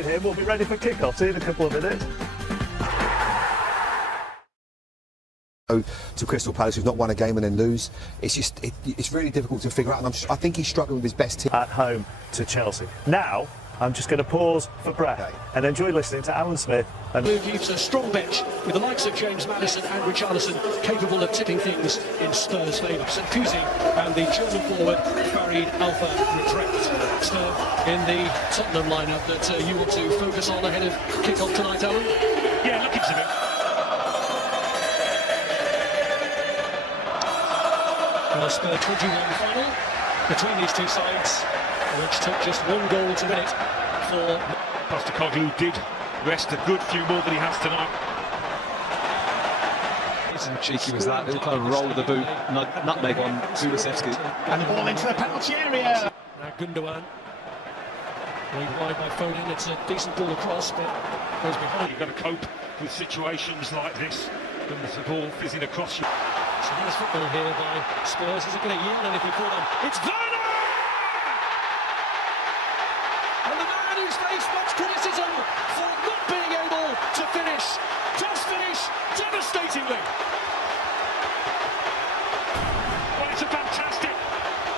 Here, we'll be ready for kick-off. See you in a couple of minutes. To Crystal Palace, who've not won a game and then lose. It's just it's really difficult to figure out, and I think he's struggling with his best team. At home to Chelsea. Now, I'm just going to pause for breath and enjoy listening to Alan Smith. And Blue keeps a strong bench with the likes of James Maddison and Richarlison capable of tipping things in Spurs' favour. St Kusi and the German forward Farid Alpha Retract. So in the Tottenham lineup that you want to focus on ahead of kick-off tonight, Alan? Yeah, looking to it. Well, Spurs 21 final between these two sides, which took just one goal to win it for Postecoglou did rest a good few more than he has tonight. Isn't cheeky was that? Little kind of roll of the boot, nutmeg on Kulusevski. And the ball into the penalty area. Now Gündoğan, laid wide by Foden. It's a decent ball across, but goes behind. You've got to cope with situations like this when there's a ball fizzing across you. So nice football here by Spurs. Is it going to yield anything for them? It's Werner! And the man who's faced much criticism for not being able to finish, does finish devastatingly. Well, it's a fantastic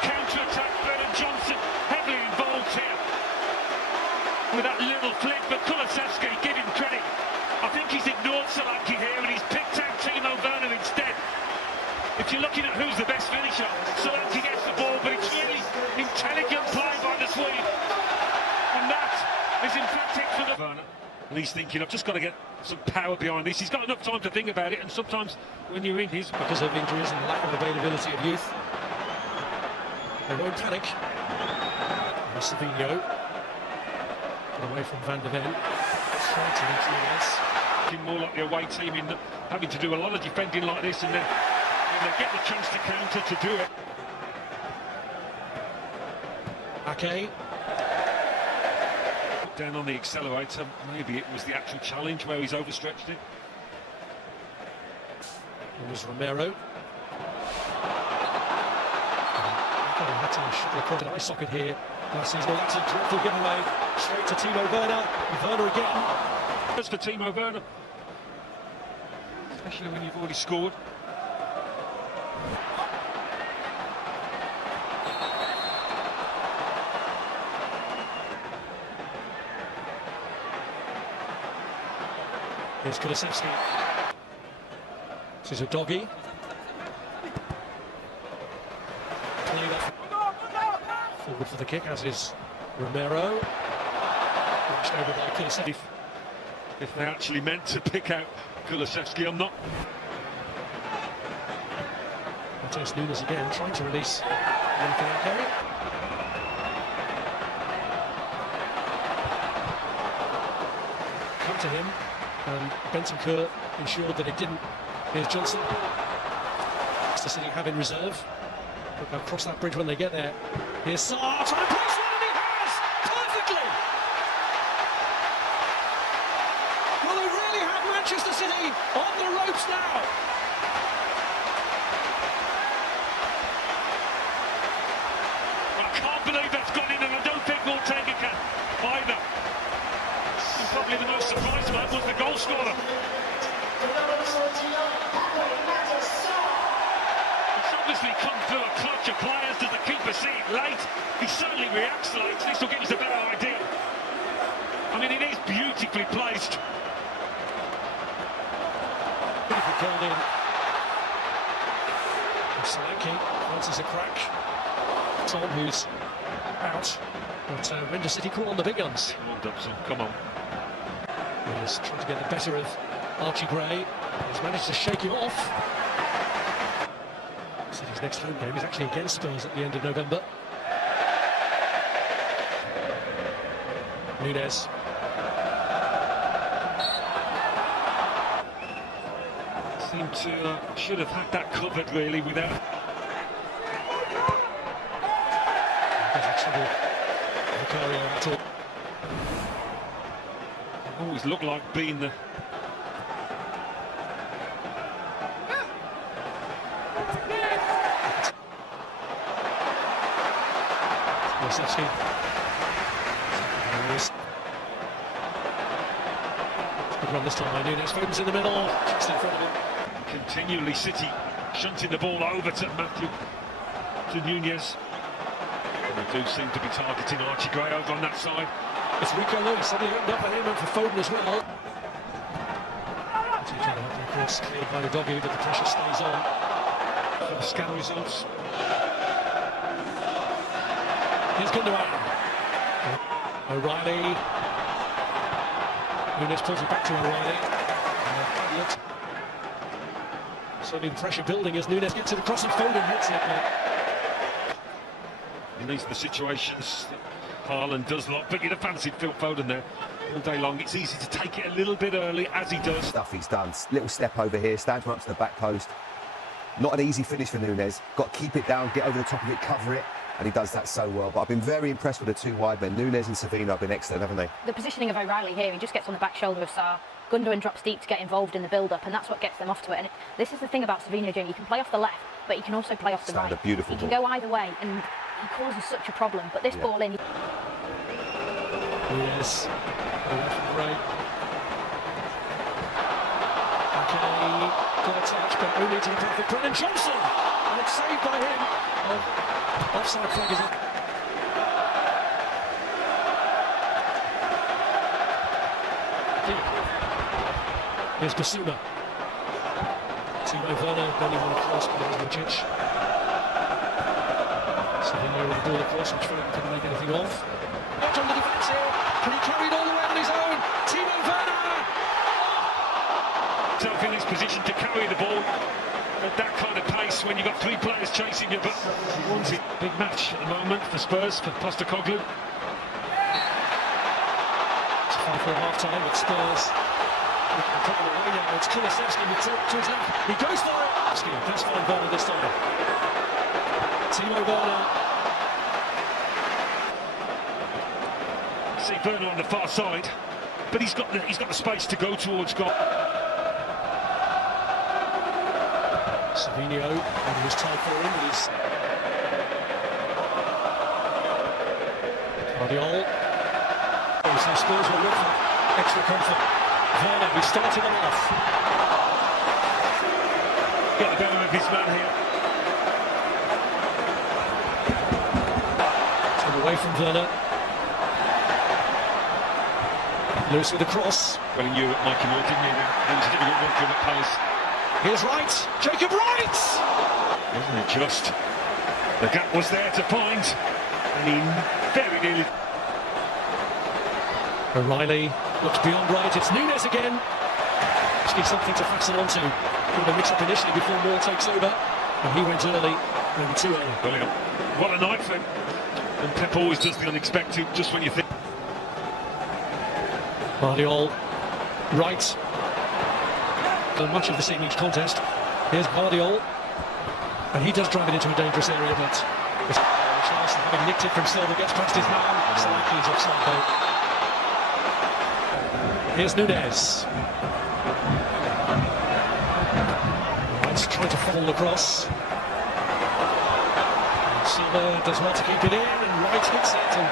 counter-attack. Bernard Johnson heavily involved here with that little flick, but Kulusevski, give him credit. I think he's ignored Solanke here and he's picked out Timo Werner instead. If you're looking at who's the best finisher, Solanke gets the ball, but it's really intelligent play by the Swede. And that is emphatic for the Werner. And he's thinking, I've just got to get some power behind this. He's got enough time to think about it, and sometimes when you're in his... Because of injuries and lack of availability of youth, they won't panic. And Savinho, away from Van de Ven. Trying to reach Nunes. Looking more like the away team in having to do a lot of defending like this, and then they get the chance to counter to do it. Ake. Down on the accelerator, maybe it was the actual challenge where he's overstretched it. It was Romero. Had to shoot across an eye socket here last season. That's a dreadful giveaway. Straight to Timo Werner. Werner again. As for Timo Werner, especially when you've already scored. Here's Kulusevski. This is a doggy. Forward for the kick, as is Romero. Watched over by Kulusevski. If they actually meant to pick out Kulusevski, I'm not. Matheus Nunes again, trying to release Ilkay. Come to him, and Bentancur ensured that it didn't. Here's Johnson. Leicester City have in reserve. But they'll cross that bridge when they get there. Here's Sarr, trying to place one, and he has! Perfectly! Well, they really have Manchester City on the ropes now. I can't believe that's gone in, and I don't think Ortega can either. And probably the most surprised man was the goal scorer. It's obviously come through a clutch of players. Does the keeper see it late? He certainly reacts late. This will give us a better idea. I mean, it is beautifully placed. Beautifully curled in. Solanke fancies a crack. Tom, who's out. But Render City call on the big guns. Come on, Dobson, come on. He's trying to get the better of Archie Gray. He's managed to shake him off. City's next home game is actually against Spurs at the end of November. Nunes. Seemed to should have had that covered really without. Doesn't trouble Vicario at all. Always looked like being the. Kulusevski. run this time by Nunes. Foden's in the middle, just in front of him. Continually City shunting the ball over to Matheus, to Nunes. And they do seem to be targeting Archie Gray over on that side. It's Rico Lewis, suddenly opened up for him and for Foden as well. Of course, cleared by the doggy, but the pressure stays on. For the scan results. Here's Gündoğan. O'Reilly. Nunes pulls it back to O'Reilly. So the pressure building as Nunes gets it across and Foden hits it. In these are the situations Haaland does lot, but you'd have fancied Phil Foden there all day long. It's easy to take it a little bit early, as he does. Stuff he's done. Little step over here, stands right up to the back post. Not an easy finish for Nunes. Got to keep it down, get over the top of it, cover it. And he does that so well. But I've been very impressed with the two wide men. Nunes and Savino have been excellent, haven't they? The positioning of O'Reilly here, he just gets on the back shoulder of Sarr. Gündoğan drops deep to get involved in the build-up, and that's what gets them off to it. And this is the thing about Savino doing. You can play off the left, but you can also play off the right. A beautiful ball. He can go either way, and he causes such a problem. But this ball in... Yes. Right. Okay, good touch, but only to the perfect run. And Johnson! And it's saved by him. Offside flag is in. Here's Resumen. Timo Werner, running on across by Modric. Savino with the ball across, which Foden couldn't make anything of. Out on the defence here. Can he carry it all the way on his own? Timo Werner! Self in this position to carry the ball at that kind of pace when you've got three players chasing you, but he wants it. Big match at the moment for Spurs, for Postecoglou. It's 5 for half-time at Spurs. Coming away now, it's Kulusevski to his left. He goes for it! That's fine, Werner this time. Timo Werner. See Werner on the far side, but he's got the space to go towards goal. Savino, and he was tied for him, but he's... Guardiola. So Spurs will look for extra comfort. Werner, who's starting them off. Get the better of his man here. Turn away from Werner. Lewis with a cross. Well, you at Mikey Moore, didn't you? It was a difficult one for him at pace. Here's Wright, Jacob Wright! Wasn't it just? The gap was there to find, and he very nearly... O'Reilly looks beyond Wright, it's Nunes again. Just needs something to fasten onto. With a mix-up initially before Moore takes over, and he went early, maybe too early. Brilliant. What a night for him. And Pep always does the unexpected, just when you think... Guardiola, Wright. Done much of this evening's contest. Here's Guardiola, and he does drive it into a dangerous area, but Richarlison, having nicked it from Silva, gets past his man. It's likely he's offside though. Here's Nunes. Wright's trying to fall across. Silva does well to keep it in, and Wright hits it. And